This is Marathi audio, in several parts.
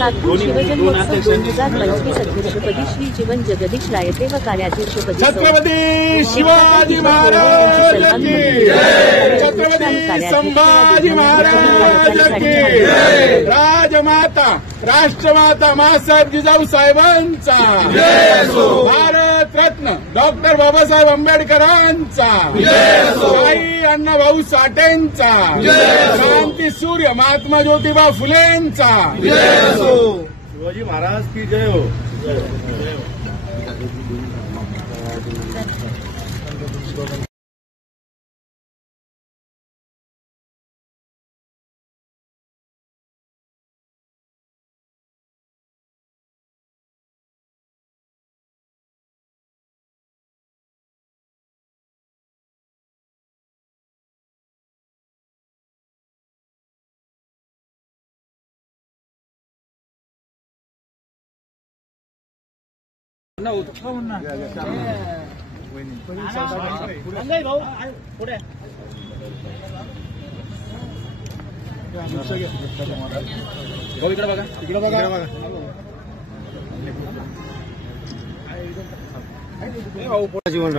सातपूर शिवजन्मोत्सव 2025 अध्यक्षपदी श्री जीवन जगदीश रायते व कार्याध्यक्षपदी छत्रपती शिवाजी महाराज की जय, छत्रपती संभाजी महाराज की जय, राजमाता राष्ट्रमाता मासाहेब जिजाऊ साहेबांचा भारत रत्न डॉक्टर बाबासाहेब आंबेडकरांचा आई अण्णाभाऊ साठेंचा क्रांती सूर्य महात्मा ज्योतिबा फुलेंचा शिवाजी महाराज की जय हो।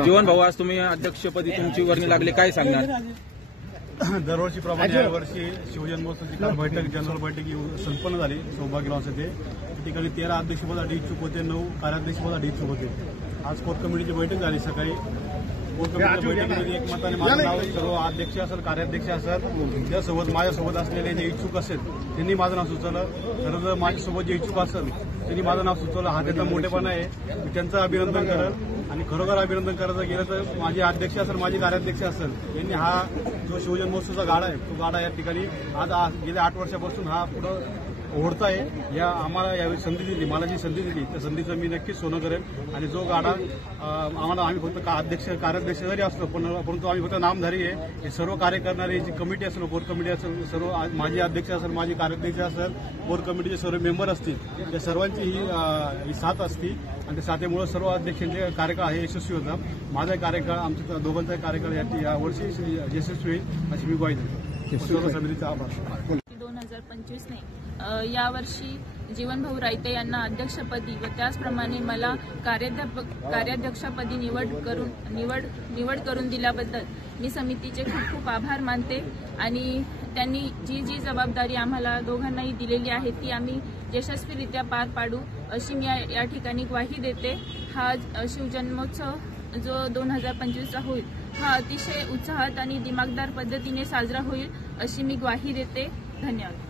जीवन भाऊ, आज तुम्ही अध्यक्षपदी तुमची वर्णी लागली, काय सांगणार? दरवर्षीप्रमाणे यावर्षी शिवजन्मोत्सवाची काल बैठक जनरल बैठक संपन्न झाली सौभाग्यलास येथे। त्या ठिकाणी 13 अध्यक्षपदासाठी इच्छुक होते, 9 कार्याध्यक्षपदासाठी इच्छुक होते। आज कोर कमिटीची बैठक झाली सकाळी। कोर कमिटीच्या बैठकीमध्ये एकमताने माझं नाव सर्व अध्यक्ष असेल, कार्याध्यक्ष असेल, त्यासोबत माझ्यासोबत असलेले जे इच्छुक असेल त्यांनी माझं नाव सुचवलं। खरं तर माझ्यासोबत जे इच्छुक असेल त्यांनी माझं नाव सुचवलं, हा त्याचा मोठेपणा आहे। मी त्यांचं अभिनंदन करेल आणि खरोखर अभिनंदन करायचं गेलं तर माझे अध्यक्ष असेल, माझे कार्याध्यक्ष असेल, यांनी हा जो शिवजन्मोत्सवाचा गाडा आहे तो गाडा या ठिकाणी आज गेल्या 8 वर्षापासून हा पुढं ओढताय। या आम्हाला यावेळी संधी दिली, मला जी संधी दिली त्या संधीचं मी नक्कीच सोनं करेन। आणि जो गाडा आम्ही फक्त अध्यक्ष कार्याध्यक्ष जरी असलो परंतु आम्ही फक्त नामधारी आहे। हे सर्व कार्य करणारी जी कमिटी असेल, कोर कमिटी असेल, सर्व माझे अध्यक्ष असेल, माझे कार्याध्यक्ष असेल, कोर कमिटीचे सर्व मेंबर असतील, त्या सर्वांची ही साथ असती आणि त्या साथीमुळे सर्व अध्यक्षांचे कार्यकाळ हे यशस्वी होता। माझा कार्यकाळ, आमच्या दोघांचा कार्यकाळ यावर्षी यशस्वी होईल अशी मी ग्वाही देतो। समितीचा आभार। 2025 ने यावर्षी जीवनभाऊ रायते यांना अध्यक्षपदी व त्याचप्रमाणे मला कार्याध्यक्षपदी निवड करून दिल्याबद्दल मी समितीचे खूप खूप आभार मानते। आणि त्यांनी जी जबाबदारी आम्हाला दोघांनाही दिलेली आहे ती आम्ही यशस्वीरित्या पार पाडू अशी मी या ठिकाणी ग्वाही देते। हा शिवजन्मोत्सव जो 2025चा होईल हा अतिशय उत्साहात आणि दिमागदार पद्धतीने साजरा होईल अशी मी ग्वाही देते। धन्यवाद।